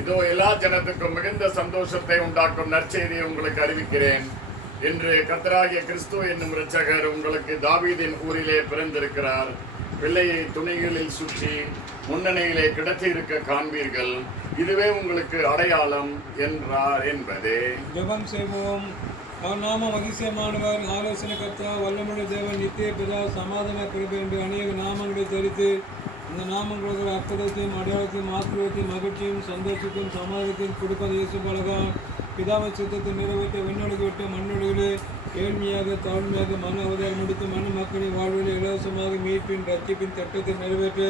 இதோ எல்லா ஜனத்துக்கும் மிகுந்த சந்தோஷத்தை உண்டாக்கும் நற்செய்தியை உங்களுக்கு அறிவிக்கிறேன். இன்று கர்த்தராகிய கிறிஸ்து என்னும் இரட்சகர் உங்களுக்கு தாவீதின் ஊரிலே பிறந்திருக்கிறார். பிள்ளையை துணிகளில் சுற்றி முன்னணியிலே கிடத்தி இருக்க காண்பீர்கள். இதுவே உங்களுக்கு அடையாளம் என்றார் என்பதே. ஜெபம் செய்வோம். அவர் நாமம் அதிசயமானவர், ஆலோசனை கர்த்தா, வல்லமுள்ள தேவன், நித்திய பிதா, சமாதான பிரபு என்று அநேக நாமங்களை தெரித்து இந்த நாமங்களுக்கு அற்புதத்தையும் அடையாளத்தையும் ஆசீர்வாதத்தையும் மகிழ்ச்சியும் சந்தோஷத்தையும் சமாதானத்தையும் கொடுப்பது இயேசு பலகா. பிதாவின் சித்தத்தை நிறைவேற்ற விண்ணொழுகி விட்டு மண்ணொழுகிலே ஏழ்மையாக தாழ்மையாக மன அவதாரம் முடித்து மண் மக்களின் வாழ்வில் இலவசமாக மீட்பின் ரட்சிப்பின் திட்டத்தை நிறைவேற்ற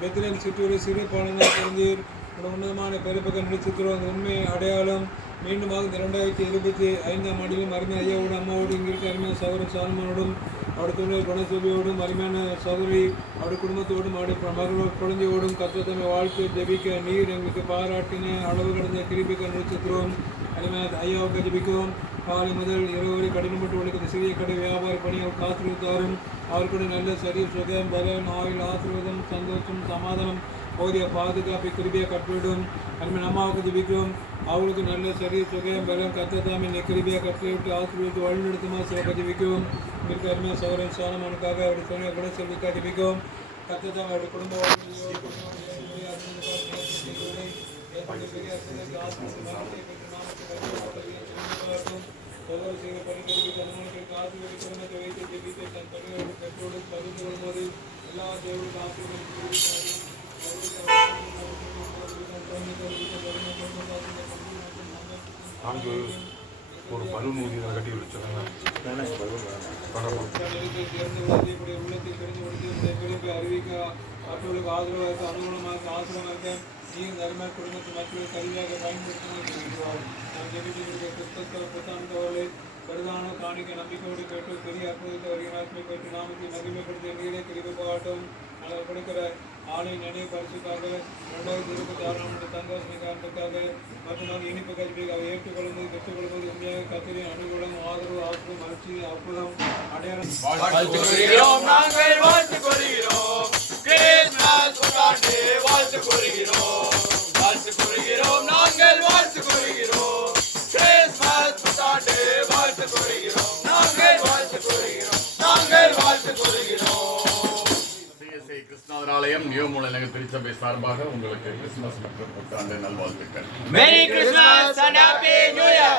பெத்லகேம் சிற்றூரில் சிறு பாலனாக பிறந்தீர். உன்னதமான பெருப்பக நினைச்சிருக்கிற அந்த உண்மை அடையாளம் மீண்டுமாக 2025 ஆண்டிலும் அருமையான ஐயாவோடு அம்மாவோடு இங்கிருக்க அருமையான சகோதரன் சாலமோனோடும் அவருடைய துணை குணசேவியோடும் அருமையான சகோதரி அவருடைய குடும்பத்தோடும் அவருடைய மகளோட குழந்தையோடும் கர்த்தர் வாழ்க்கை ஜெபிக்க நீர் எங்களுக்கு பாராட்டின அளவு கடந்த கிருபிக்க நினைச்சிருக்கிறோம். அருமையான ஐயாவுக்கு ஜெபிக்கவும். காலை முதல் இரவு வரை கடினப்பட்டு உழைக்கிற சிறிய கடை வியாபார பணி அவர் காத்திருத்தாரும். அவருக்குடைய நல்ல சரீர் சுகம் பலன் ஆயுள் ஆசீர்வாதம் சந்தோஷம் சமாதானம் போதிய பாதுகாப்பை கிருபியை கட்டளிடும். அருமையான அம்மாவுக்கு ஜெபிக்கிறோம். அவளுக்கு நல்ல சரீர் சுகம் பலம் கர்த்தர் கிருபியை கட்டளையிட்டு ஆசீர்வதித்து வழிநடத்துமா சிறப்பாக ஜெபிக்கவும். இங்கிருக்க அருமையான சகோதரன் சாலமோனுக்காக அவருடைய துணை குணசேவிக்காக ஜெபிக்கவும். கர்த்தர் அவருடைய குடும்ப எல்லா தேவர்களுக்கு ஆசீர்வாதம் ஒரு பலூன் ஊதி கட்டி விடுச்சாங்க. உள்ளத்தில் அறிவிக்க மற்றவர்களுக்கு ஆதரவாக அனுகூலமாக ஆசிரமாக நீர் தர்ம குடும்பத்து மக்களை கல்வியாக பயன்படுத்தினார். நாம் ஜெபிக்க புத்தாண்டவர்களை பிரதான காணிக்க நம்பிக்கையோடு கேட்டு பெரிய அற்புதத்தை வருகிறாத்மை பெற்று நாமத்தை மகிமைப்படுத்திய நீரே கிருபை பாட்டும் அவர் கொடுக்கிற ஆலை நினைவு பரிசுக்காக 2026 தங்கவசனை காரணத்துக்காக மற்றும் இனிப்பு கல்வியை அவர் ஏற்றுக்கொள்ளும்போது பெற்றுக்கொள்ளும்போது உண்மையாக கத்திரின் அனுகூலம் ஆதரவு ஆசிரியம் மகிழ்ச்சி அற்புதம் அடையாளம் கிருஷ்ணாதர் ஆலயம் நியூமூல நகர் திருச்சபை சார்பாக உங்களுக்கு கிறிஸ்துமஸ் மற்றும் புத்தாண்டு நல்வாழ்த்துக்கள். Merry Christmas and Happy New Year.